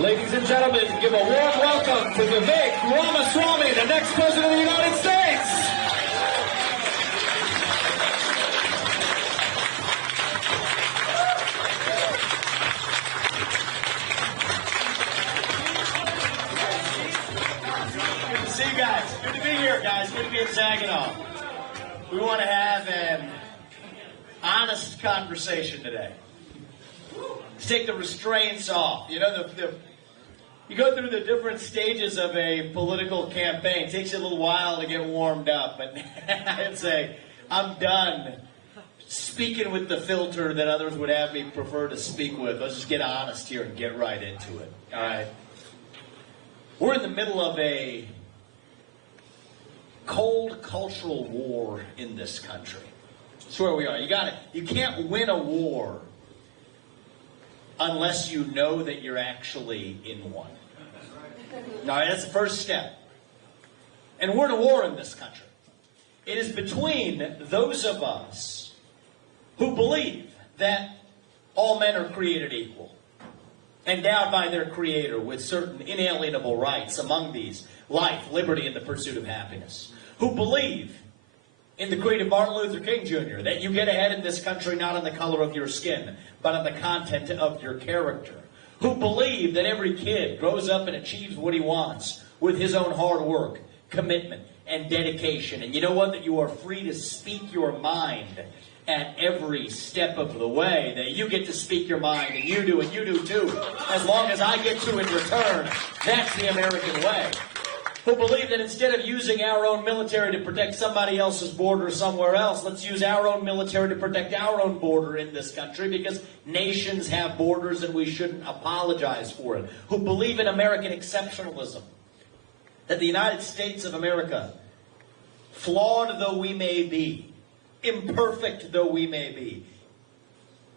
Ladies and gentlemen, give a warm welcome to Vivek Ramaswamy, the next President of the United States. Good to see you guys. Good to be here, guys. Good to be in Saginaw. We want to have an honest conversation today. Let's take the restraints off. You know, you go through the different stages of a political campaign. It takes you a little while to get warmed up. But I'd say I'm done speaking with the filter that others would have me prefer to speak with. Let's just get honest here and get right into it. All right. We're in the middle of a cold cultural war in this country. That's where we are. You can't win a war unless you know that you're actually in one. All right, that's the first step. And we're in a war in this country. It is between those of us who believe that all men are created equal, endowed by their Creator with certain inalienable rights, among these life, liberty, and the pursuit of happiness, who believe in the creed of Martin Luther King Jr., that you get ahead in this country not on the color of your skin, but on the content of your character, who believe that every kid grows up and achieves what he wants with his own hard work, commitment, and dedication. And you know what? That you are free to speak your mind at every step of the way. That you get to speak your mind, and you do too, as long as I get to in return. That's the American way. Who believe that instead of using our own military to protect somebody else's border somewhere else, let's use our own military to protect our own border in this country, because nations have borders and we shouldn't apologize for it. Who believe in American exceptionalism, that the United States of America, flawed though we may be, imperfect though we may be,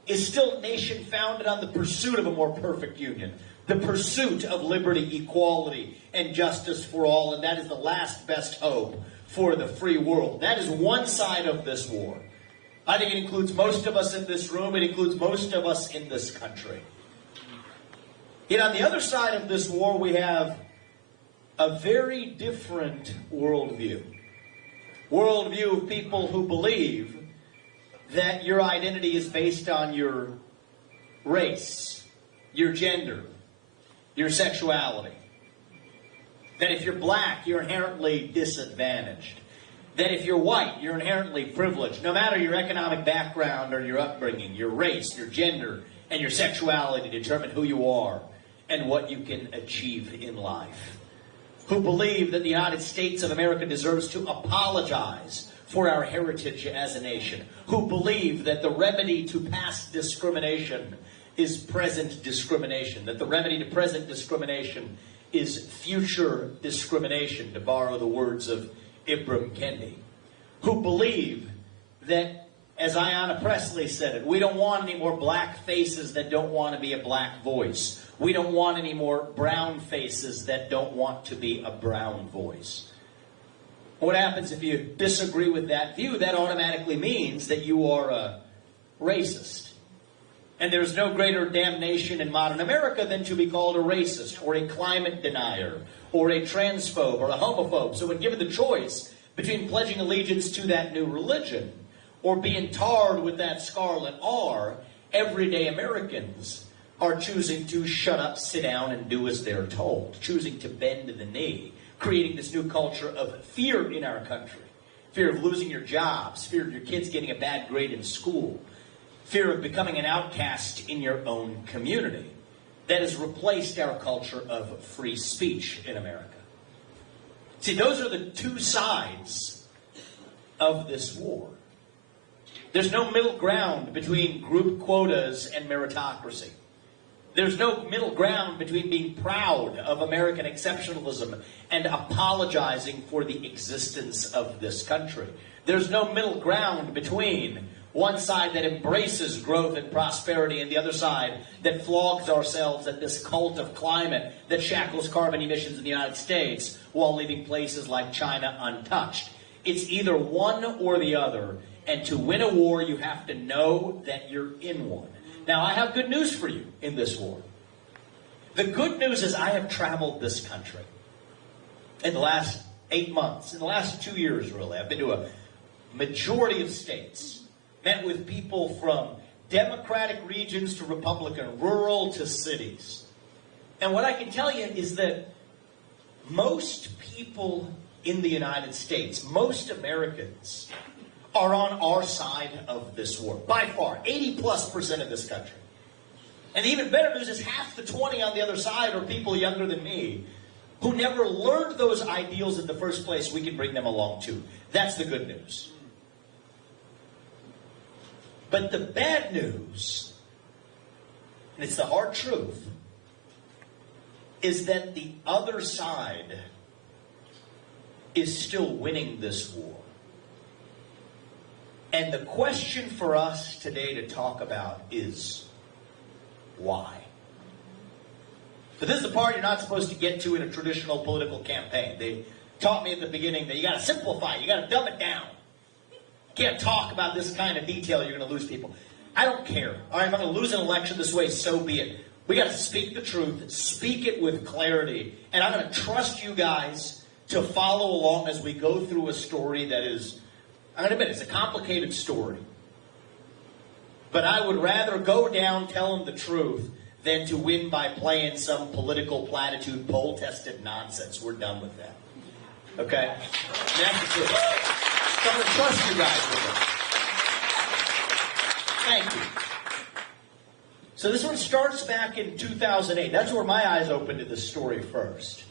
is still a nation founded on the pursuit of a more perfect union, the pursuit of liberty, equality, and justice for all, and that is the last best hope for the free world. That is one side of this war. I think it includes most of us in this room. It includes most of us in this country. Yet on the other side of this war, we have a very different worldview. Worldview of people who believe that your identity is based on your race, your gender, your sexuality. That if you're black, you're inherently disadvantaged. That if you're white, you're inherently privileged. No matter your economic background or your upbringing, your race, your gender, and your sexuality determine who you are and what you can achieve in life. Who believe that the United States of America deserves to apologize for our heritage as a nation. Who believe that the remedy to past discrimination is present discrimination. That the remedy to present discrimination is future discrimination, to borrow the words of Ibram Kendi. Who believe that, as Ayanna Pressley said it, we don't want any more black faces that don't want to be a black voice. We don't want any more brown faces that don't want to be a brown voice. What happens if you disagree with that view? That automatically means that you are a racist. And there's no greater damnation in modern America than to be called a racist, or a climate denier, or a transphobe, or a homophobe. So when given the choice between pledging allegiance to that new religion or being tarred with that scarlet R, everyday Americans are choosing to shut up, sit down, and do as they're told, choosing to bend the knee, creating this new culture of fear in our country. Fear of losing your jobs, fear of your kids getting a bad grade in school, fear of becoming an outcast in your own community. That has replaced our culture of free speech in America. See, those are the two sides of this war. There's no middle ground between group quotas and meritocracy. There's no middle ground between being proud of American exceptionalism and apologizing for the existence of this country. There's no middle ground between one side that embraces growth and prosperity and the other side that flogs ourselves at this cult of climate that shackles carbon emissions in the United States while leaving places like China untouched. It's either one or the other, and to win a war, you have to know that you're in one. Now, I have good news for you in this war. The good news is I have traveled this country in the last 8 months, in the last 2 years, really. I've been to a majority of states, met with people from Democratic regions to Republican, rural to cities. And what I can tell you is that most people in the United States, most Americans, are on our side of this war. By far, 80+% of this country. And the even better news is half the 20 on the other side are people younger than me who never learned those ideals in the first place. We can bring them along too. That's the good news. But the bad news, and it's the hard truth, is that the other side is still winning this war. And the question for us today to talk about is why? But this is the part you're not supposed to get to in a traditional political campaign. They taught me at the beginning that you got to simplify, you got to dumb it down. You can't talk about this kind of detail, you're going to lose people. I don't care. All right, if I'm going to lose an election this way, so be it. We got to speak the truth, speak it with clarity, and I'm going to trust you guys to follow along as we go through a story that is, I'm going to admit, it's a complicated story. But I would rather go down telling the truth than to win by playing some political platitude, poll-tested nonsense. We're done with that. Okay? That's the truth. So I'm going to trust you guys with it. Thank you. So this one starts back in 2008. That's where my eyes opened to this story first.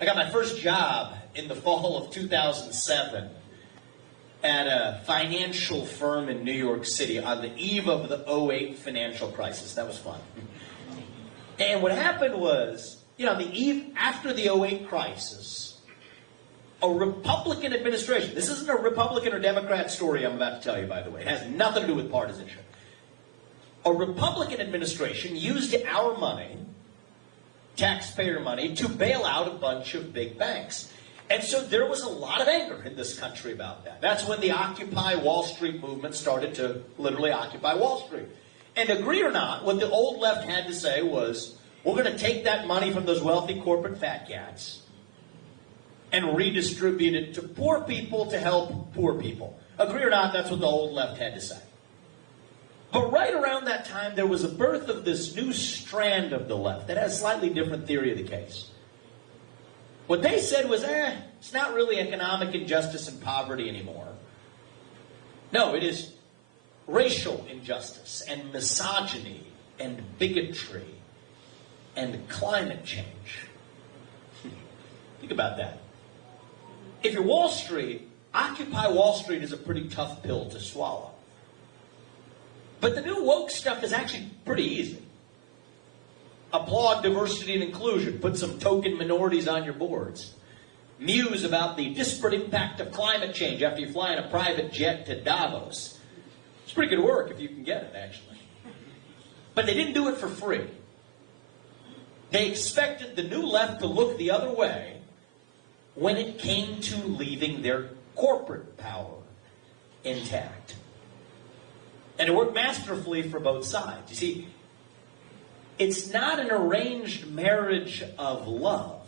I got my first job in the fall of 2007 at a financial firm in New York City on the eve of the 2008 financial crisis. That was fun. And what happened was, the eve after the 2008 crisis, a Republican administration, this isn't a Republican or Democrat story I'm about to tell you, by the way. It has nothing to do with partisanship. A Republican administration used our money, taxpayer money, to bail out a bunch of big banks. And so there was a lot of anger in this country about that. That's when the Occupy Wall Street movement started to literally occupy Wall Street. And agree or not, what the old left had to say was, we're going to take that money from those wealthy corporate fat cats and redistribute it to poor people to help poor people. Agree or not, that's what the old left had to say. But right around that time, there was a birth of this new strand of the left that has a slightly different theory of the case. What they said was, it's not really economic injustice and poverty anymore. No, it is racial injustice and misogyny and bigotry and climate change. Think about that. If you're Wall Street, Occupy Wall Street is a pretty tough pill to swallow. But the new woke stuff is actually pretty easy. Applaud diversity and inclusion. Put some token minorities on your boards. Muse about the disparate impact of climate change after you fly in a private jet to Davos. It's pretty good work if you can get it, actually. But they didn't do it for free. They expected the new left to look the other way when it came to leaving their corporate power intact. And it worked masterfully for both sides. You see, it's not an arranged marriage of love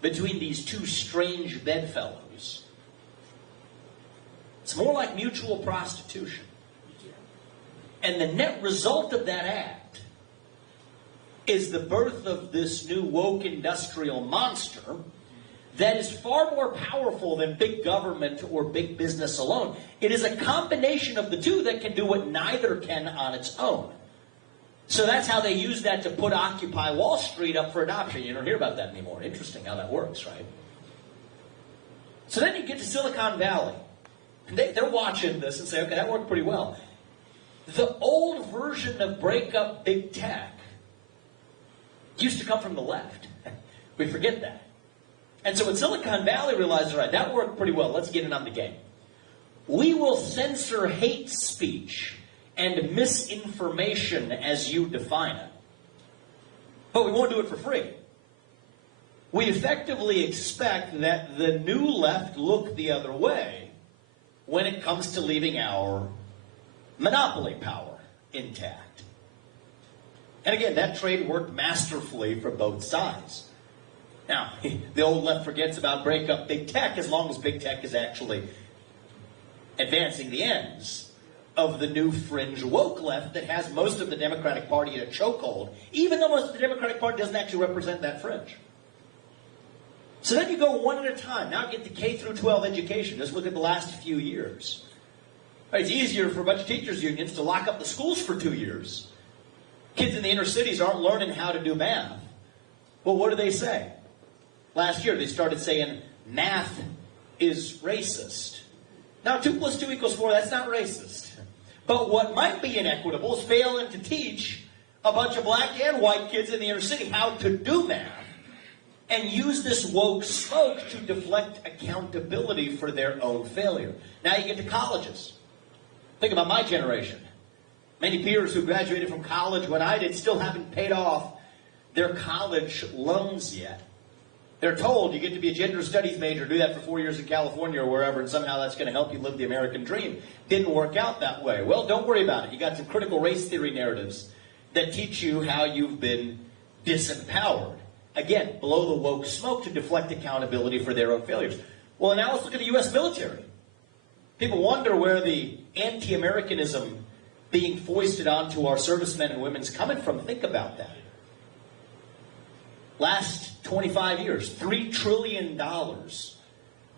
between these two strange bedfellows. It's more like mutual prostitution. And the net result of that act is the birth of this new woke industrial monster that is far more powerful than big government or big business alone. It is a combination of the two that can do what neither can on its own. So that's how they use that to put Occupy Wall Street up for adoption. You don't hear about that anymore. Interesting how that works, right? So then you get to Silicon Valley. They're watching this and say, okay, that worked pretty well. The old version of break up big tech used to come from the left. We forget that. And so when Silicon Valley realized, all right, that worked pretty well, let's get it on the game. We will censor hate speech and misinformation as you define it. But we won't do it for free. We effectively expect that the new left look the other way when it comes to leaving our monopoly power intact. And again, that trade worked masterfully for both sides. Now, the old left forgets about break up big tech as long as big tech is actually advancing the ends of the new fringe woke left that has most of the Democratic Party in a chokehold, even though most of the Democratic Party doesn't actually represent that fringe. So then you go one at a time. Now get the K through 12 education. Just look at the last few years. Right, it's easier for a bunch of teachers' unions to lock up the schools for 2 years. Kids in the inner cities aren't learning how to do math. Well, what do they say? Last year, they started saying math is racist. Now, 2 + 2 = 4, that's not racist. But what might be inequitable is failing to teach a bunch of black and white kids in the inner city how to do math and use this woke smoke to deflect accountability for their own failure. Now you get to colleges. Think about my generation. Many peers who graduated from college when I did still haven't paid off their college loans yet. They're told you get to be a gender studies major, do that for 4 years in California or wherever, and somehow that's going to help you live the American dream. Didn't work out that way. Well, don't worry about it. You got some critical race theory narratives that teach you how you've been disempowered. Again, blow the woke smoke to deflect accountability for their own failures. Well, now let's look at the U.S. military. People wonder where the anti-Americanism being foisted onto our servicemen and women is coming from. Think about that. Last 25 years, $3 trillion,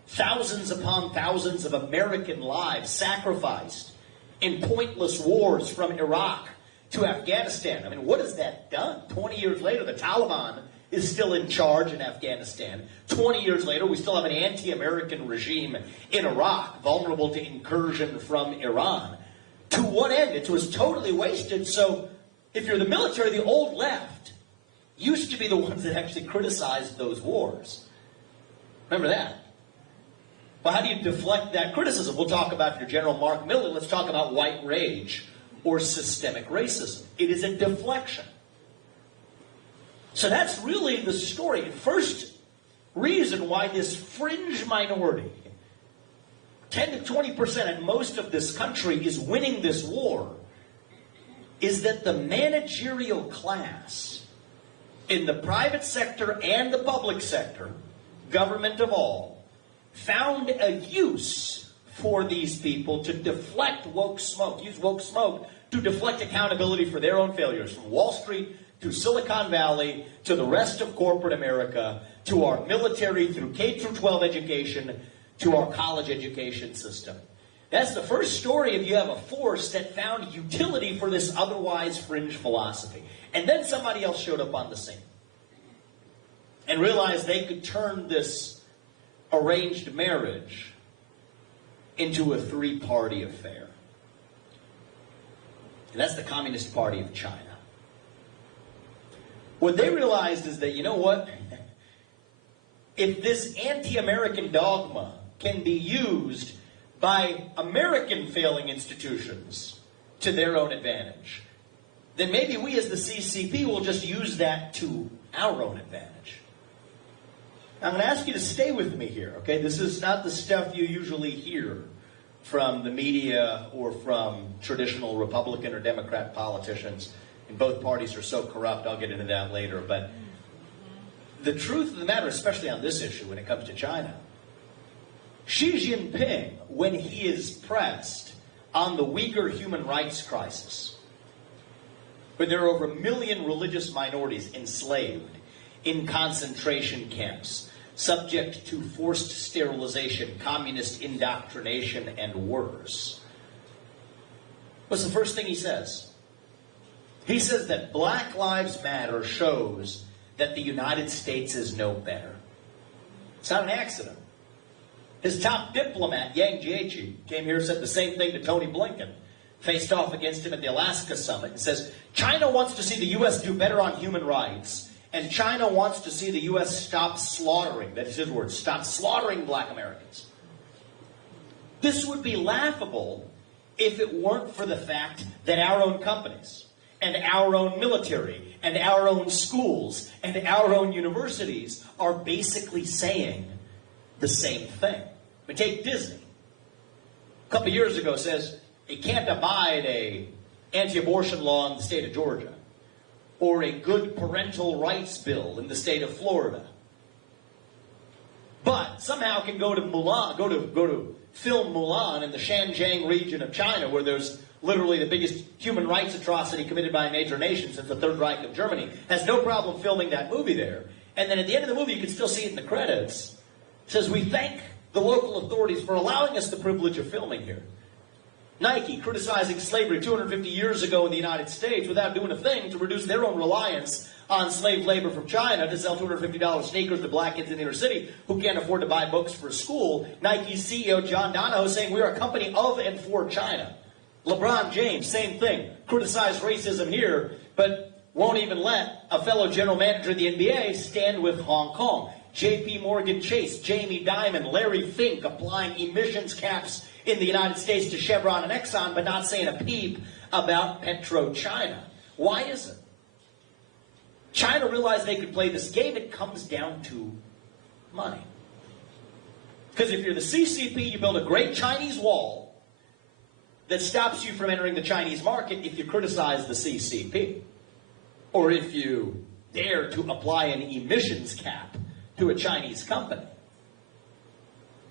thousands upon thousands of American lives sacrificed in pointless wars from Iraq to Afghanistan. I mean, what has that done? 20 years later, the Taliban is still in charge in Afghanistan. 20 years later, we still have an anti-American regime in Iraq, vulnerable to incursion from Iran. To what end? It was totally wasted. So if you're the military, the old left used to be the ones that actually criticized those wars. Remember that. Well, how do you deflect that criticism? We'll talk about your General Mark Milley. Let's talk about white rage or systemic racism. It is a deflection. So that's really the story. The first reason why this fringe minority, 10 to 20% at most of this country, is winning this war, is that the managerial class in the private sector and the public sector, government of all, found a use for these people to deflect woke smoke, use woke smoke to deflect accountability for their own failures, from Wall Street to Silicon Valley to the rest of corporate America, to our military, through K-12 education, to our college education system. That's the first story of you have a force that found utility for this otherwise fringe philosophy. And then somebody else showed up on the scene and realized they could turn this arranged marriage into a three-party affair. And that's the Communist Party of China. What they realized is that, you know what? If this anti-American dogma can be used by American failing institutions to their own advantage, then maybe we as the CCP will just use that to our own advantage. I'm going to ask you to stay with me here, okay? This is not the stuff you usually hear from the media or from traditional Republican or Democrat politicians. And both parties are so corrupt, I'll get into that later. But the truth of the matter, especially on this issue when it comes to China, Xi Jinping, when he is pressed on the Uyghur human rights crisis, where there are over 1 million religious minorities enslaved in concentration camps, subject to forced sterilization, communist indoctrination, and worse, what's the first thing he says? He says that Black Lives Matter shows that the United States is no better. It's not an accident. His top diplomat, Yang Jiechi, came here and said the same thing to Tony Blinken, faced off against him at the Alaska summit, and says, China wants to see the U.S. do better on human rights, and China wants to see the U.S. stop slaughtering, that is his word, stop slaughtering black Americans. This would be laughable if it weren't for the fact that our own companies and our own military and our own schools and our own universities are basically saying the same thing. But take Disney. A couple years ago says it can't abide a anti-abortion law in the state of Georgia or a good parental rights bill in the state of Florida. But somehow can go to Mulan, go to film Mulan in the Xinjiang region of China, where there's literally the biggest human rights atrocity committed by a major nation since the Third Reich of Germany, has no problem filming that movie there. And then at the end of the movie, you can still see it in the credits. It says, we thank the local authorities for allowing us the privilege of filming here. Nike criticizing slavery 250 years ago in the United States without doing a thing to reduce their own reliance on slave labor from China to sell $250 sneakers to black kids in the inner city who can't afford to buy books for school. Nike's CEO John Donahoe saying we are a company of and for China. LeBron James, same thing. Criticized racism here, but won't even let a fellow general manager of the NBA stand with Hong Kong. J.P. Morgan Chase, Jamie Dimon, Larry Fink applying emissions caps in the United States to Chevron and Exxon, but not saying a peep about PetroChina. Why is it? China realized they could play this game. It comes down to money. Because if you're the CCP, you build a great Chinese wall that stops you from entering the Chinese market if you criticize the CCP. Or if you dare to apply an emissions cap to a Chinese company.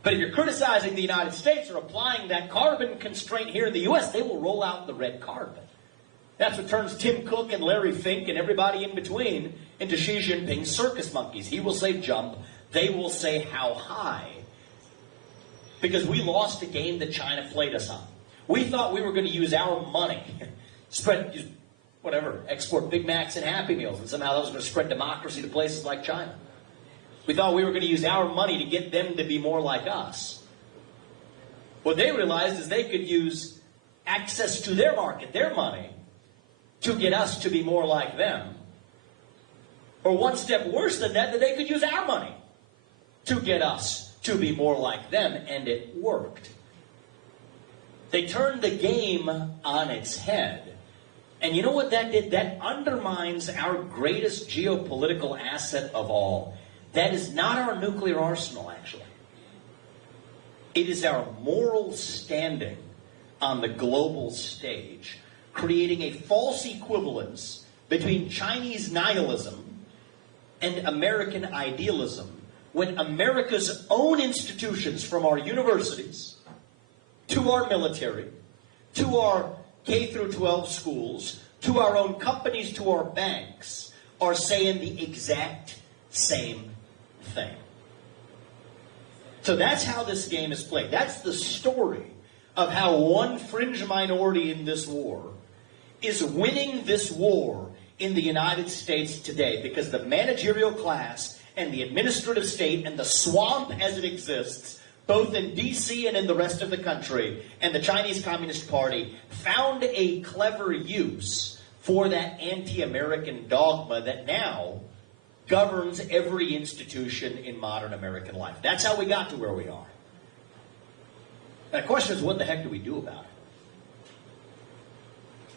But if you're criticizing the United States or applying that carbon constraint here in the U.S., they will roll out the red carpet. That's what turns Tim Cook and Larry Fink and everybody in between into Xi Jinping's circus monkeys. He will say jump, they will say how high. Because we lost a game that China played us on. We thought we were going to use our money, spread, whatever, export Big Macs and Happy Meals, and somehow that was going to spread democracy to places like China. We thought we were going to use our money to get them to be more like us. What they realized is they could use access to their market, their money, to get us to be more like them. Or one step worse than that, that they could use our money to get us to be more like them, and it worked. They turned the game on its head. And you know what that did? That undermines our greatest geopolitical asset of all. That is not our nuclear arsenal, actually. It is our moral standing on the global stage, creating a false equivalence between Chinese nihilism and American idealism, when America's own institutions, from our universities to our military, to our K through 12 schools, to our own companies, to our banks, are saying the exact same thing. So that's how this game is played. That's the story of how one fringe minority in this war is winning this war in the United States today, because the managerial class and the administrative state and the swamp as it exists, both in D.C. and in the rest of the country, and the Chinese Communist Party found a clever use for that anti-American dogma that now governs every institution in modern American life. That's how we got to where we are. And the question is, what the heck do we do about it?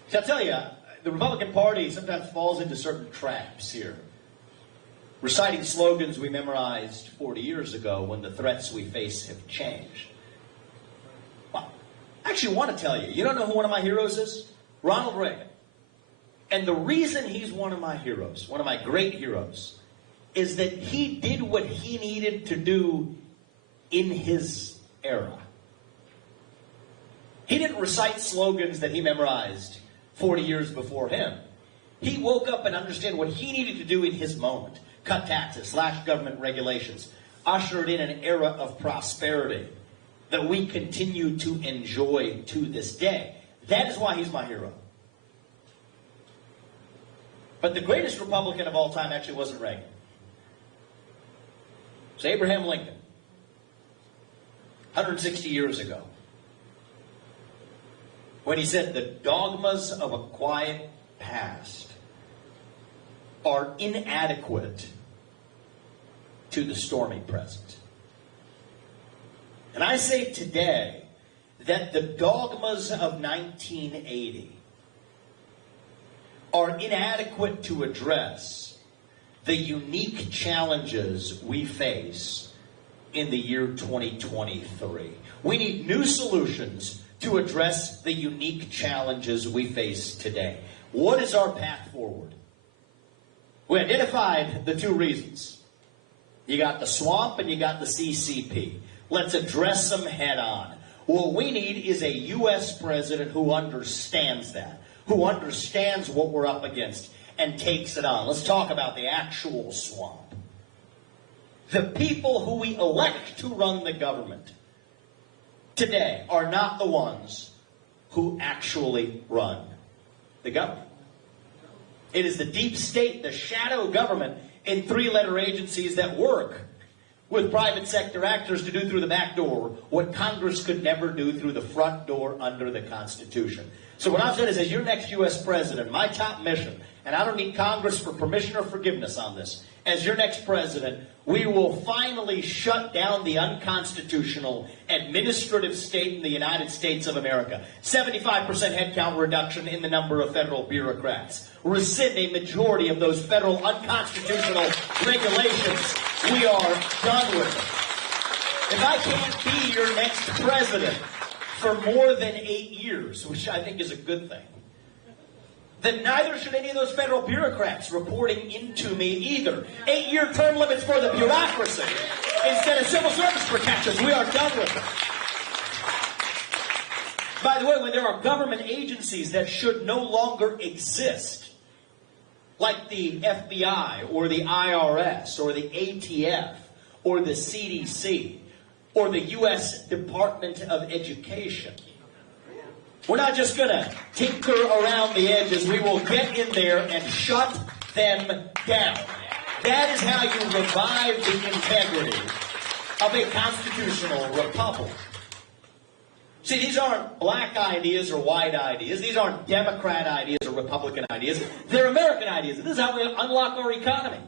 So I'll tell you, the Republican Party sometimes falls into certain traps here. Reciting slogans we memorized 40 years ago when the threats we face have changed. Well, I actually want to tell you, you don't know who one of my heroes is? Ronald Reagan. And the reason he's one of my heroes, one of my great heroes, is that he did what he needed to do in his era. He didn't recite slogans that he memorized 40 years before him. He woke up and understood what he needed to do in his moment. Cut taxes, slash government regulations, ushered in an era of prosperity that we continue to enjoy to this day. That is why he's my hero. But the greatest Republican of all time actually wasn't Reagan. It was Abraham Lincoln, 160 years ago, when he said, "The dogmas of a quiet past are inadequate to the stormy present." And I say today that the dogmas of 1980 are inadequate to address the unique challenges we face in the year 2023. We need new solutions to address the unique challenges we face today. What is our path forward? We identified the two reasons. You got the swamp and you got the CCP. Let's address them head on. What we need is a U.S. president who understands that, who understands what we're up against and takes it on. Let's talk about the actual swamp. The people who we elect to run the government today are not the ones who actually run the government. It is the deep state, the shadow government in three-letter agencies that work with private sector actors to do through the back door what Congress could never do through the front door under the Constitution. So what I've said is, as your next U.S. president, my top mission and I don't need Congress for permission or forgiveness on this. As your next president, we will finally shut down the unconstitutional administrative state in the United States of America. 75% headcount reduction in the number of federal bureaucrats. Rescind a majority of those federal unconstitutional regulations. We are done with it. If I can't be your next president for more than 8 years, which I think is a good thing, then neither should any of those federal bureaucrats reporting into me either. 8-year term limits for the bureaucracy instead of civil service protections. We are done with it. By the way, when there are government agencies that should no longer exist, like the FBI or the IRS or the ATF or the CDC or the U.S. Department of Education, we're not just going to tinker around the edges. We will get in there and shut them down. That is how you revive the integrity of a constitutional republic. See, these aren't black ideas or white ideas. These aren't Democrat ideas or Republican ideas. They're American ideas. This is how we unlock our economy.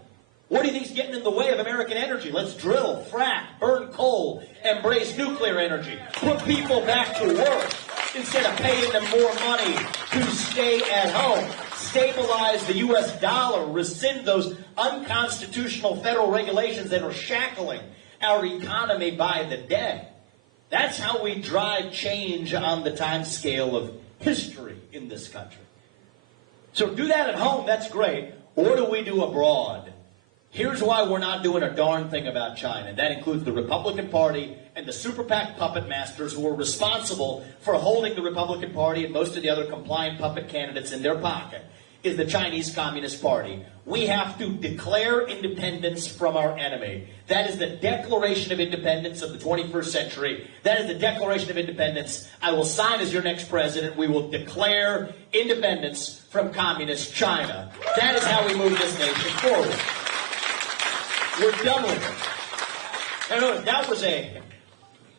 What do you think is getting in the way of American energy? Let's drill, frack, burn coal, embrace nuclear energy, put people back to work instead of paying them more money to stay at home, stabilize the U.S. dollar, rescind those unconstitutional federal regulations that are shackling our economy by the day. That's how we drive change on the time scale of history in this country. So do that at home, that's great. Or do we do abroad? Here's why we're not doing a darn thing about China. That includes the Republican Party and the super PAC puppet masters who are responsible for holding the Republican Party and most of the other compliant puppet candidates in their pocket, is the Chinese Communist Party. We have to declare independence from our enemy. That is the Declaration of Independence of the 21st century. That is the Declaration of Independence I will sign as your next president. We will declare independence from Communist China. That is how we move this nation forward. We're done with it. And if that was a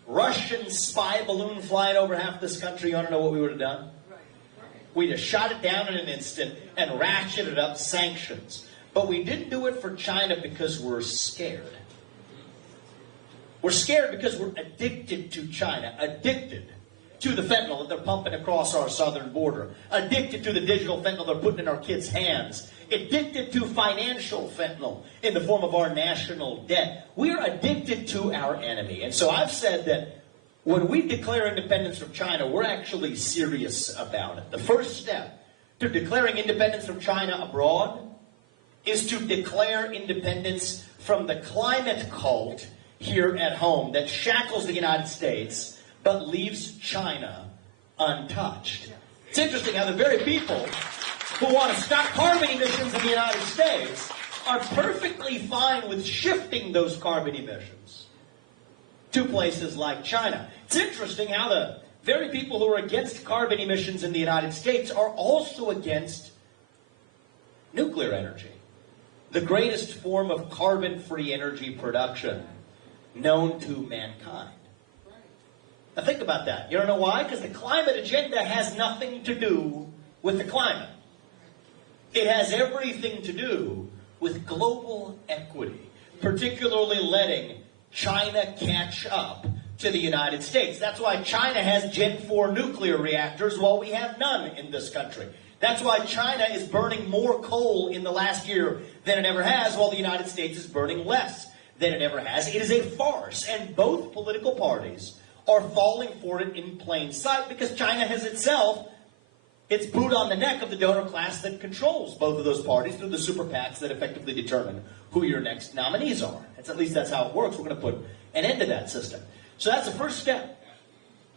Russian spy balloon flying over half this country, you want to know what we would have done? We'd have shot it down in an instant and ratcheted up sanctions. But we didn't do it for China because we're scared. We're scared because we're addicted to China, addicted to the fentanyl that they're pumping across our southern border, addicted to the digital fentanyl they're putting in our kids' hands, addicted to financial fentanyl in the form of our national debt. We're addicted to our enemy. And so I've said that when we declare independence from China, we're actually serious about it. The first step to declaring independence from China abroad is to declare independence from the climate cult here at home that shackles the United States but leaves China untouched. It's interesting how the very people who want to stop carbon emissions in the United States are perfectly fine with shifting those carbon emissions to places like China. It's interesting how the very people who are against carbon emissions in the United States are also against nuclear energy, the greatest form of carbon-free energy production known to mankind. Now think about that. You don't know why? Because the climate agenda has nothing to do with the climate. It has everything to do with global equity, particularly letting China catch up to the United States. That's why China has Gen 4 nuclear reactors while we have none in this country. That's why China is burning more coal in the last year than it ever has, while the United States is burning less than it ever has. It is a farce, and both political parties are falling for it in plain sight because China has itself its boot on the neck of the donor class that controls both of those parties through the super PACs that effectively determine who your next nominees are. At least that's how it works. We're going to put an end to that system. So that's the first step.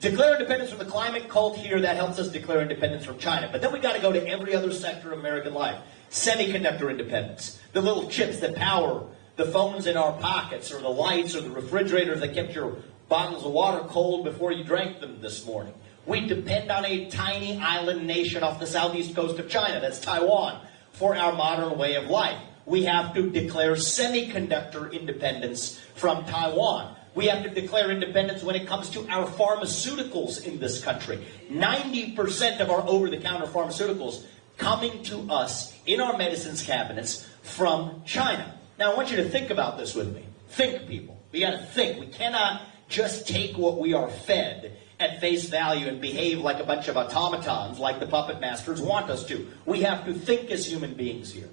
Declare independence from the climate cult here. That helps us declare independence from China. But then we got to go to every other sector of American life. Semiconductor independence. The little chips that power the phones in our pockets, or the lights, or the refrigerators that kept your bottles of water cold before you drank them this morning. We depend on a tiny island nation off the southeast coast of China, that's Taiwan, for our modern way of life. We have to declare semiconductor independence from Taiwan. We have to declare independence when it comes to our pharmaceuticals in this country. 90% of our over-the-counter pharmaceuticals coming to us in our medicines cabinets from China. Now, I want you to think about this with me. Think, people. We got to think. We cannot just take what we are fed at face value and behave like a bunch of automatons like the puppet masters want us to. We have to think as human beings here.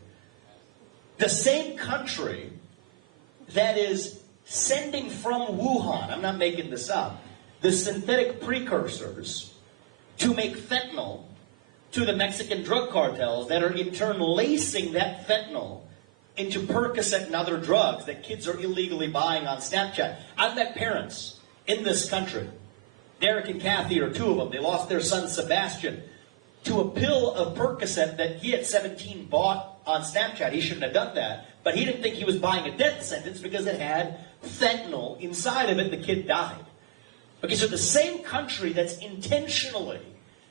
The same country that is sending from Wuhan, I'm not making this up, the synthetic precursors to make fentanyl to the Mexican drug cartels that are in turn lacing that fentanyl into Percocet and other drugs that kids are illegally buying on Snapchat. I've met parents in this country. Derek and Kathy are two of them. They lost their son Sebastian to a pill of Percocet that he at 17 bought on Snapchat. He shouldn't have done that, but he didn't think he was buying a death sentence because it had fentanyl inside of it. The kid died. Okay, so the same country that's intentionally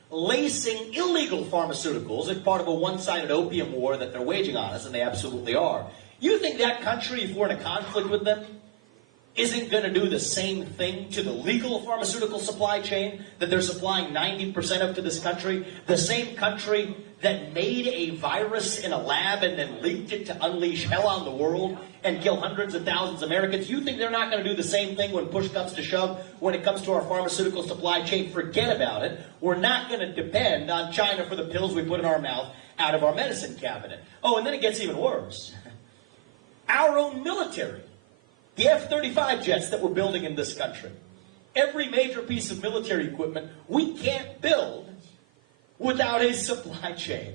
lacing illegal pharmaceuticals as part of a one-sided opium war that they're waging on us, and they absolutely are. You think that country, if we're in a conflict with them, isn't going to do the same thing to the legal pharmaceutical supply chain that they're supplying 90% of to this country? The same country that made a virus in a lab and then leaked it to unleash hell on the world and kill hundreds of thousands of Americans. You think they're not going to do the same thing when push comes to shove when it comes to our pharmaceutical supply chain? Forget about it. We're not going to depend on China for the pills we put in our mouth out of our medicine cabinet. Oh, and then it gets even worse. Our own military. The F-35 jets that we're building in this country. Every major piece of military equipment we can't build without a supply chain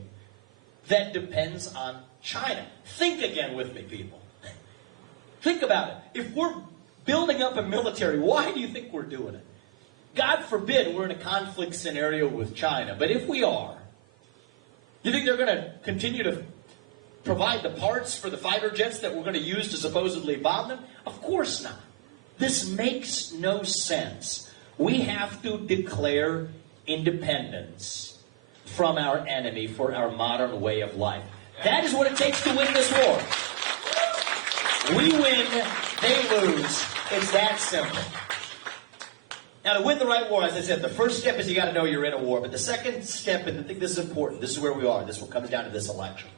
that depends on China. Think again with me, people. Think about it. If we're building up a military, why do you think we're doing it? God forbid we're in a conflict scenario with China, but if we are, you think they're going to continue to provide the parts for the fighter jets that we're going to use to supposedly bomb them? Of course not. This makes no sense. We have to declare independence from our enemy for our modern way of life. That is what it takes to win this war. We win, they lose. It's that simple. Now, to win the right war, as I said, the first step is you got to know you're in a war. But the second step, and I think this is important, this is where we are. This is what comes down to this election.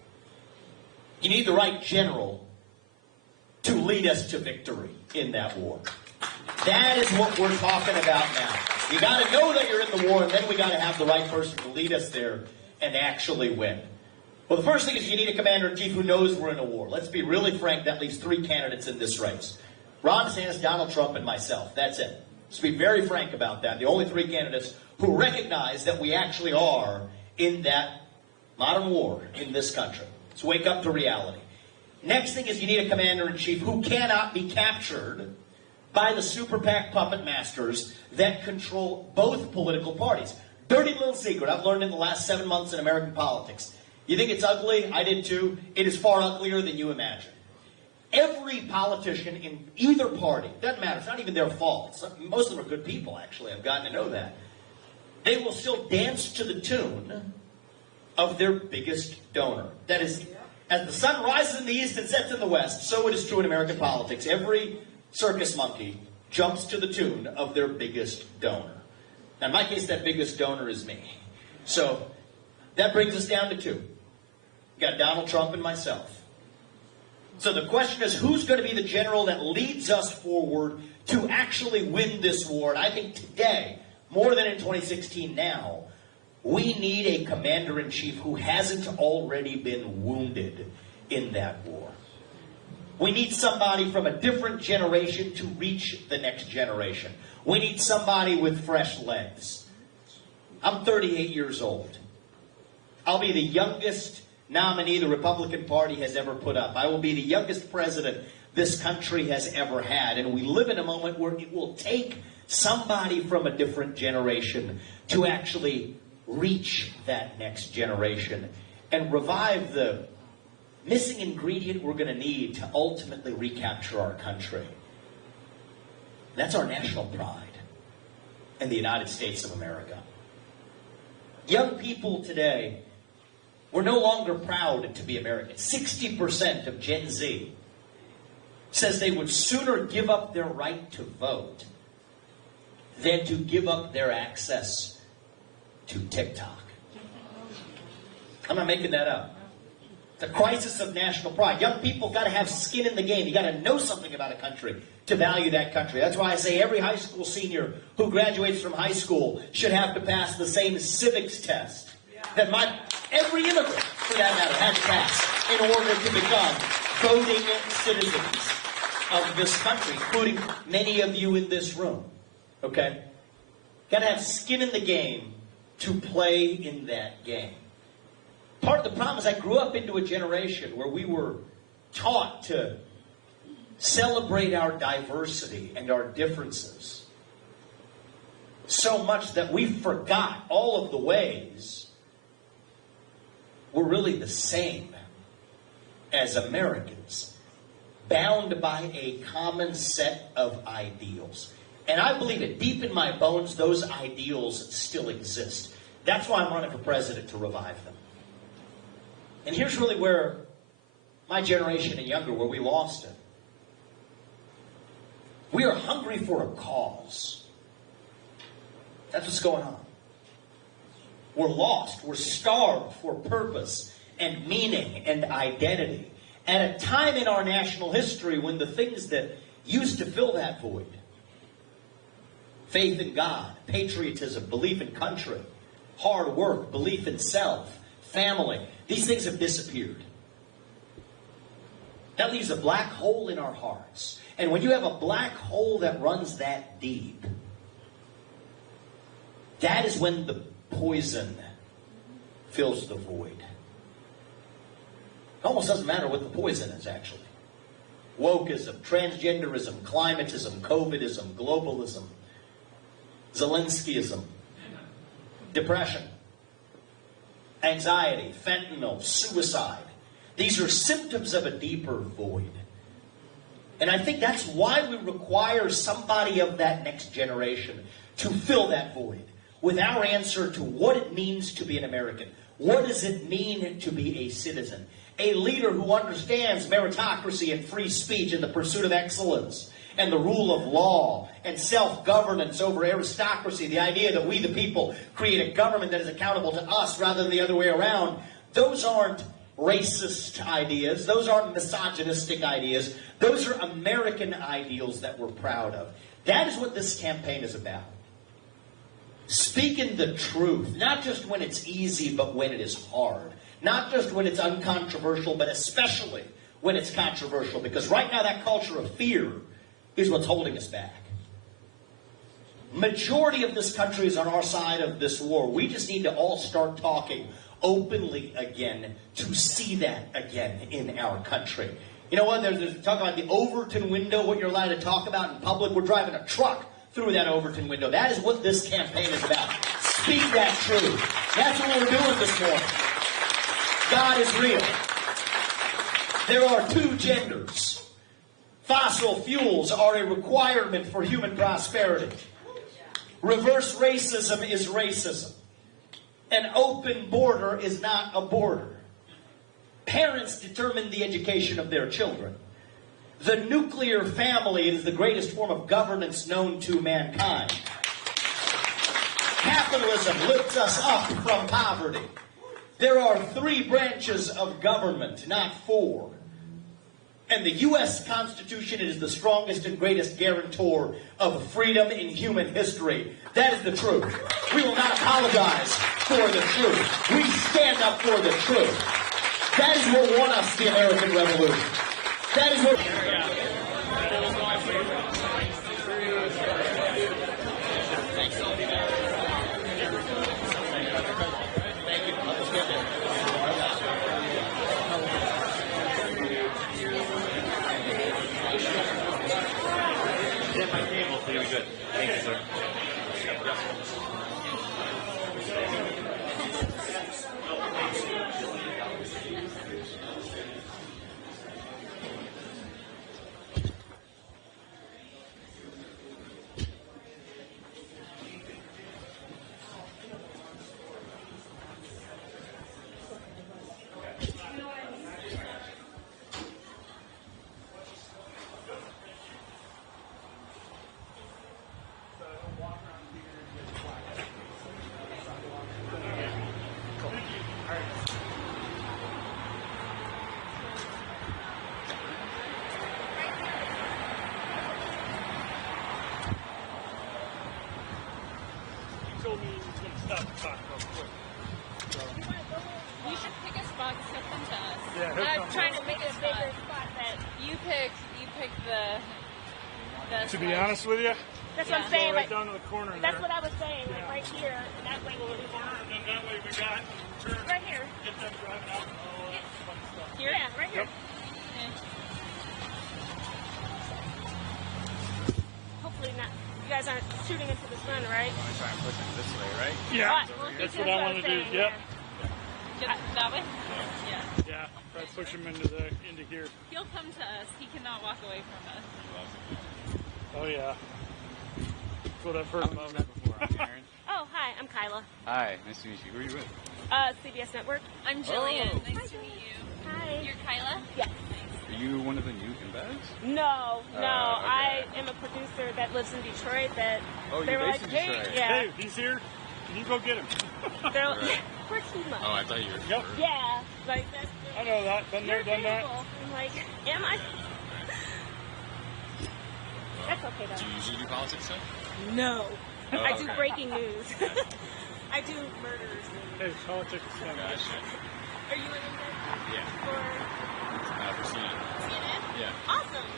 You need the right general to lead us to victory in that war. That is what we're talking about now. You got to know that you're in the war, and then we got to have the right person to lead us there and actually win. Well, the first thing is you need a commander-in-chief who knows we're in a war. Let's be really frank, that leaves three candidates in this race. Ron DeSantis, Donald Trump, and myself. That's it. Let's be very frank about that. The only three candidates who recognize that we actually are in that modern war in this country. Let's wake up to reality. Next thing is you need a commander-in-chief who cannot be captured by the super PAC puppet masters that control both political parties. Dirty little secret I've learned in the last 7 months in American politics. You think it's ugly? I did too. It is far uglier than you imagine. Every politician in either party, doesn't matter, it's not even their fault. Most of them are good people, actually. I've gotten to know that. They will still dance to the tune of their biggest donor. That is, as the sun rises in the east and sets in the west, so it is true in American politics. Every circus monkey jumps to the tune of their biggest donor. Now, in my case, that biggest donor is me. So that brings us down to two. We've got Donald Trump and myself. So the question is, who's going to be the general that leads us forward to actually win this war? And I think today, more than in 2016 now, we need a commander-in-chief who hasn't already been wounded in that war. We need somebody from a different generation to reach the next generation. We need somebody with fresh legs. I'm 38 years old. I'll be the youngest nominee the Republican Party has ever put up. I will be the youngest president this country has ever had. And we live in a moment where it will take somebody from a different generation to actually reach that next generation and revive the missing ingredient we're going to need to ultimately recapture our country. That's our national pride in the United States of America. Young people today, we're no longer proud to be American. 60% of Gen Z says they would sooner give up their right to vote than to give up their access to TikTok. I'm not making that up. The crisis of national pride. Young people got to have skin in the game. You got to know something about a country to value that country. That's why I say every high school senior who graduates from high school should have to pass the same civics test that every immigrant, for that matter, has to pass in order to become voting citizens of this country, including many of you in this room. Okay? Got to have skin in the game to play in that game. Part of the problem is I grew up into a generation where we were taught to celebrate our diversity and our differences so much that we forgot all of the ways we're really the same as Americans, bound by a common set of ideals. And I believe it deep in my bones, those ideals still exist. That's why I'm running for president, to revive them. And here's really where my generation and younger, where we lost it. We are hungry for a cause. That's what's going on. We're lost. We're starved for purpose and meaning and identity. At a time in our national history when the things that used to fill that void, faith in God, patriotism, belief in country, hard work, belief in self, family, these things have disappeared. That leaves a black hole in our hearts. And when you have a black hole that runs that deep, that is when the poison fills the void. It almost doesn't matter what the poison is, actually. Wokeism, transgenderism, climatism, COVIDism, globalism, Zelenskyism, depression, anxiety, fentanyl, suicide. These are symptoms of a deeper void. And I think that's why we require somebody of that next generation to fill that void with our answer to what it means to be an American. What does it mean to be a citizen? A leader who understands meritocracy and free speech and the pursuit of excellence and the rule of law and self-governance over aristocracy, the idea that we, the people, create a government that is accountable to us rather than the other way around. Those aren't racist ideas. Those aren't misogynistic ideas. Those are American ideals that we're proud of. That is what this campaign is about. Speaking the truth, not just when it's easy, but when it is hard. Not just when it's uncontroversial, but especially when it's controversial. Because right now that culture of fear is what's holding us back. Majority of this country is on our side of this war. We just need to all start talking openly again to see that again in our country. You know what? There's talk about the Overton window, what you're allowed to talk about in public. We're driving a truck through that Overton window. That is what this campaign is about. Speak that truth. That's what we're doing this morning. God is real. There are two genders. Fossil fuels are a requirement for human prosperity. Reverse racism is racism. An open border is not a border. Parents determine the education of their children. The nuclear family is the greatest form of governance known to mankind. Capitalism lifts us up from poverty. There are 3 branches of government, not 4. And the U.S. Constitution is the strongest and greatest guarantor of freedom in human history. That is the truth. We will not apologize for the truth. We stand up for the truth. That is what won us the American Revolution. That is what... Good. Thank you, sir. told me he was going to stop and talk real quick. So, You should pick a spot to set them to us. yeah, he'll I'm come. trying to make a bigger spot that you pick the To be honest with you, That's what I'm go saying. right Like, down to the corner that's there. what I was saying. Like Yeah. right here, and that way we can And that way we got turn, right here. get them driving out and all that fun stuff. Here? Yeah, right here. Yep. Hopefully not. You guys aren't shooting into the sun, right? I'm trying to push him this way, right? Yeah, Alright, well, that's that's what I want to do. saying, Yep. Just that way? Yeah. Yeah, try to push him into here. He'll come to us. He cannot walk away from us. Oh yeah. That's what I've heard I've about met him. before. I'm Aaron. Oh, hi. I'm Kyla. Hi, nice to meet you. Who are you with? CBS Network. I'm Jillian. Oh. Nice to meet you. Hi. You're Kyla? Yes. Are you one of the new embeds? No, Okay. I am a producer that lives in Detroit. That Oh, they you're were like, based in hey, Detroit. yeah. Hey, he's here. Can you go get him? They're Right. like, where's Hema? Oh, I thought you were. Yep. Yeah, like that's. I know that. Been You're there, done that. available. I'm like, am I? That's okay Do though. you usually do politics then? No, Oh, I do okay. breaking news. I do murders. Hey, politics is fun. Gotcha. Are you in there Yeah. for For CNN. CNN? Yeah. Awesome.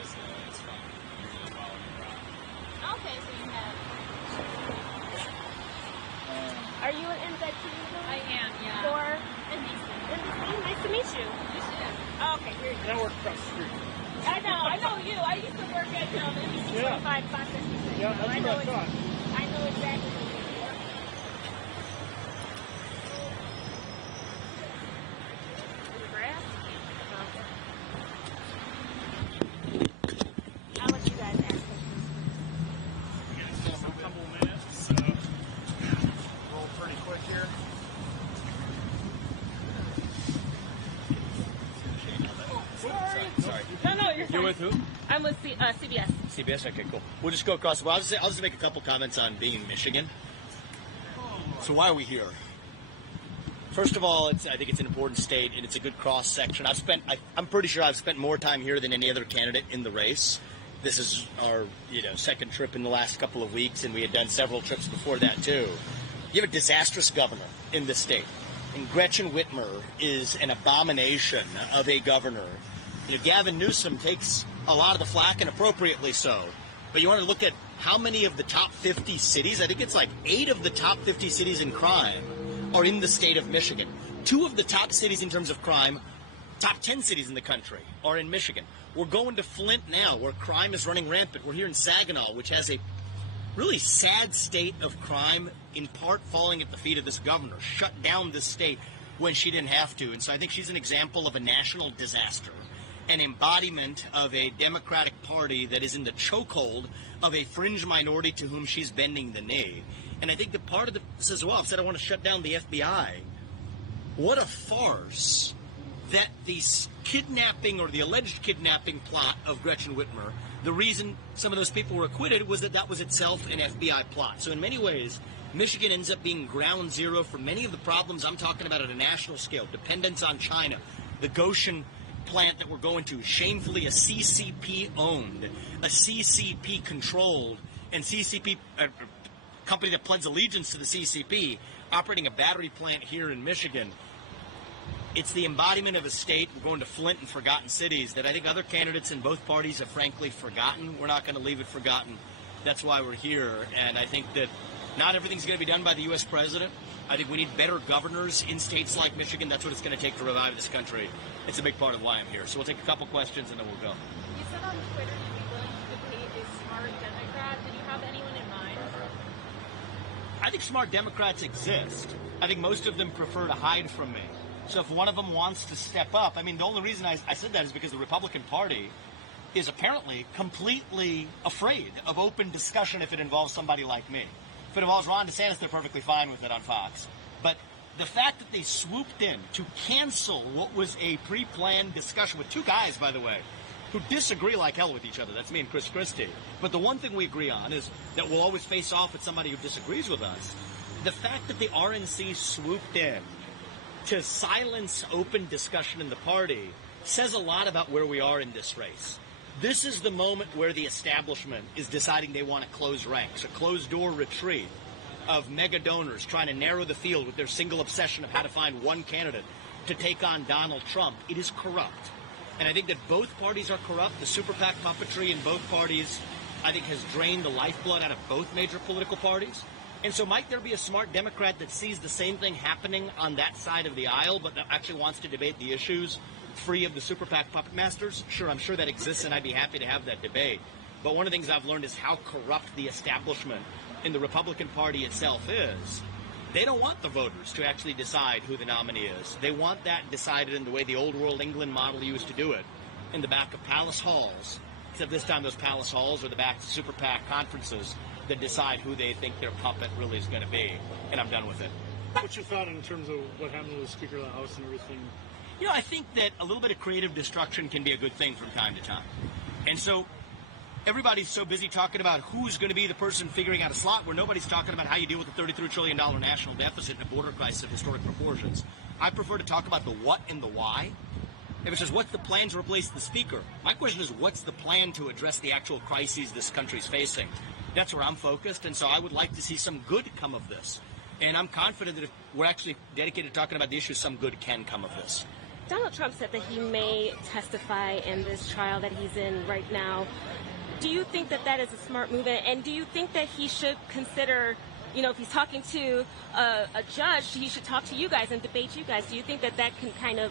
It's fun. Usually following you around. Okay, so you have. Are you an NZT? I am, yeah. For NBC. NBC? Nice to meet you. You should. Okay, here you go. Now we're across the street. I know you. I used to work at NBC Yeah. 25, 556. Yeah, that's I what know I thought. I know exactly what you're doing. The grass? Okay. I'll let you guys ask questions. A couple minutes. Roll pretty quick here. Sorry. No, you're fine. You're with who? I'm with CBS. CBS. Okay, cool. We'll just go across. Well, I'll just make a couple comments on being in Michigan. So why are we here? First of all, I think it's an important state, and it's a good cross section. I'm pretty sure I've spent more time here than any other candidate in the race. This is our second trip in the last couple of weeks, and we had done several trips before that too. You have a disastrous governor in this state, and Gretchen Whitmer is an abomination of a governor. Gavin Newsom takes a lot of the flack, and appropriately so. But you want to look at how many of the top 50 cities, I think it's like 8 of the top 50 cities in crime are in the state of Michigan. 2 of the top cities in terms of crime, top 10 cities in the country, are in Michigan. We're going to Flint now, where crime is running rampant. We're here in Saginaw, which has a really sad state of crime, in part falling at the feet of this governor. Shut down this state when she didn't have to. And so I think she's an example of a national disaster, an embodiment of a Democratic Party that is in the chokehold of a fringe minority to whom she's bending the knee. And I think that part of this as well, I've said I want to shut down the FBI. What a farce that the kidnapping or the alleged kidnapping plot of Gretchen Whitmer, the reason some of those people were acquitted was that was itself an FBI plot. So in many ways, Michigan ends up being ground zero for many of the problems I'm talking about at a national scale. Dependence on China, the Goshen plant that we're going to, shamefully a CCP owned, a CCP controlled, and CCP company that pledges allegiance to the CCP operating a battery plant here in Michigan. It's the embodiment of a state. We're going to Flint and forgotten cities that I think other candidates in both parties have frankly forgotten. We're not going to leave it forgotten. That's why we're here. And I think that not everything's going to be done by the U.S. president. I think we need better governors in states like Michigan. That's what it's going to take to revive this country. It's a big part of why I'm here. So we'll take a couple questions and then we'll go. You said on Twitter you'd be willing to debate a smart Democrat. Did you have anyone in mind? I think smart Democrats exist. I think most of them prefer to hide from me. So if one of them wants to step up, I mean, the only reason I said that is because the Republican Party is apparently completely afraid of open discussion if it involves somebody like me. If it involves Ron DeSantis, they're perfectly fine with it on Fox. But the fact that they swooped in to cancel what was a pre-planned discussion with 2 guys, by the way, who disagree like hell with each other. That's me and Chris Christie. But the one thing we agree on is that we'll always face off with somebody who disagrees with us. The fact that the RNC swooped in to silence open discussion in the party says a lot about where we are in this race. This is the moment where the establishment is deciding they want to close ranks, a closed-door retreat of mega donors trying to narrow the field with their single obsession of how to find one candidate to take on Donald Trump. It is corrupt. And I think that both parties are corrupt. The super PAC puppetry in both parties, I think, has drained the lifeblood out of both major political parties. And so might there be a smart Democrat that sees the same thing happening on that side of the aisle, but that actually wants to debate the issues free of the super PAC puppet masters? Sure, I'm sure that exists, and I'd be happy to have that debate. But one of the things I've learned is how corrupt the establishment in the Republican Party itself is. They don't want the voters to actually decide who the nominee is. They want that decided in the way the old world England model used to do it, in the back of palace halls. Except this time those palace halls are the back of super PAC conferences that decide who they think their puppet really is going to be. And I'm done with it. What's your thought in terms of what happened to the Speaker of the House and everything? You know, I think that a little bit of creative destruction can be a good thing from time to time. And so everybody's so busy talking about who's going to be the person figuring out a slot where nobody's talking about how you deal with a $33 trillion national deficit and a border crisis of historic proportions. I prefer to talk about the what and the why. If it says, what's the plan to replace the speaker? My question is, what's the plan to address the actual crises this country's facing? That's where I'm focused, and so I would like to see some good come of this. And I'm confident that if we're actually dedicated to talking about the issues, some good can come of this. Donald Trump said that he may testify in this trial that he's in right now. Do you think that that is a smart move? And do you think that he should consider, you know, if he's talking to a judge, he should talk to you guys and debate you guys? Do you think that that can kind of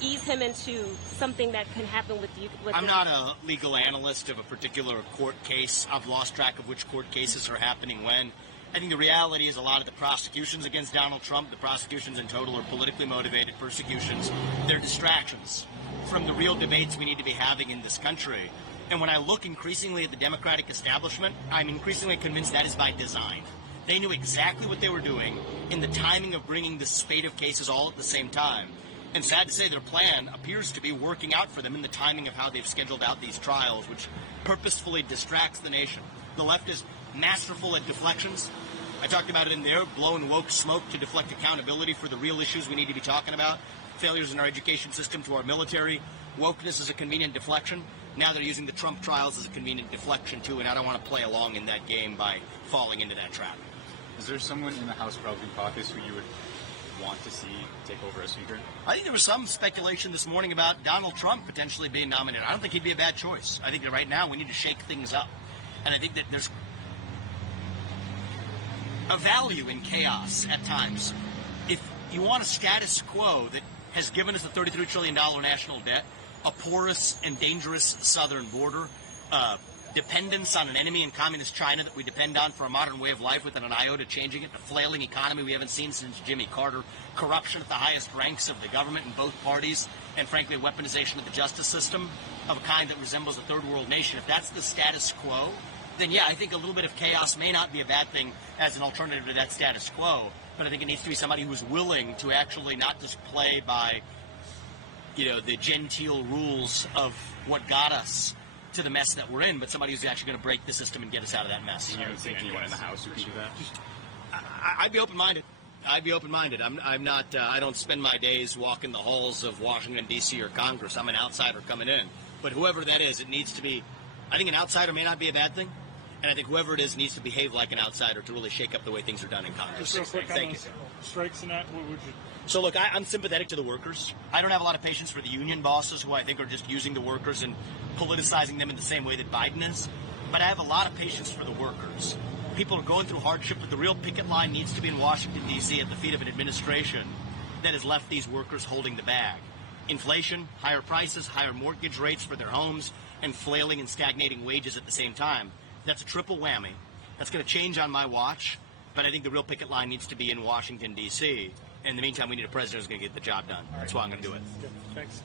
ease him into something that can happen with you? I'm not a legal analyst of a particular court case. I've lost track of which court cases are happening when. I think the reality is a lot of the prosecutions against Donald Trump, the prosecutions in total, are politically motivated persecutions. They're distractions from the real debates we need to be having in this country. And when I look increasingly at the Democratic establishment, I'm increasingly convinced that is by design. They knew exactly what they were doing in the timing of bringing this spate of cases all at the same time. And sad to say, their plan appears to be working out for them in the timing of how they've scheduled out these trials, which purposefully distracts the nation. The left is masterful at deflections. I talked about it in there, blowing woke smoke to deflect accountability for the real issues we need to be talking about. Failures in our education system, to our military. Wokeness is a convenient deflection. Now they're using the Trump trials as a convenient deflection too, and I don't want to play along in that game by falling into that trap. Is there someone in the House Republican caucus who you would want to see take over as Speaker? I think there was some speculation this morning about Donald Trump potentially being nominated. I don't think he'd be a bad choice. I think that right now we need to shake things up. And I think that there's a value in chaos at times. If you want a status quo that has given us a $33 trillion national debt, a porous and dangerous southern border, dependence on an enemy in communist China that we depend on for a modern way of life without an iota changing it, a flailing economy we haven't seen since Jimmy Carter, corruption at the highest ranks of the government in both parties, and frankly, weaponization of the justice system of a kind that resembles a third world nation. If that's the status quo, then yeah, I think a little bit of chaos may not be a bad thing as an alternative to that status quo, but I think it needs to be somebody who's willing to actually not just play by, you know, the genteel rules of what got us to the mess that we're in, but somebody who's actually going to break the system and get us out of that mess. You don't think anyone in the House who could do that? I'd be open-minded. I'm not. I don't spend my days walking the halls of Washington, D.C. or Congress. I'm an outsider coming in. But whoever that is, it needs to be. I think an outsider may not be a bad thing, and I think whoever it is needs to behave like an outsider to really shake up the way things are done in Congress. Just real quick Thank on you. the strikes and that, what would you? So look, I'm sympathetic to the workers. I don't have a lot of patience for the union bosses who I think are just using the workers and politicizing them in the same way that Biden is. But I have a lot of patience for the workers. People are going through hardship, but the real picket line needs to be in Washington, D.C. at the feet of an administration that has left these workers holding the bag. Inflation, higher prices, higher mortgage rates for their homes, and flailing and stagnating wages at the same time. That's a triple whammy. That's going to change on my watch, but I think the real picket line needs to be in Washington, D.C. In the meantime, we need a president who's going to get the job done. That's why I'm going to do it. Thanks.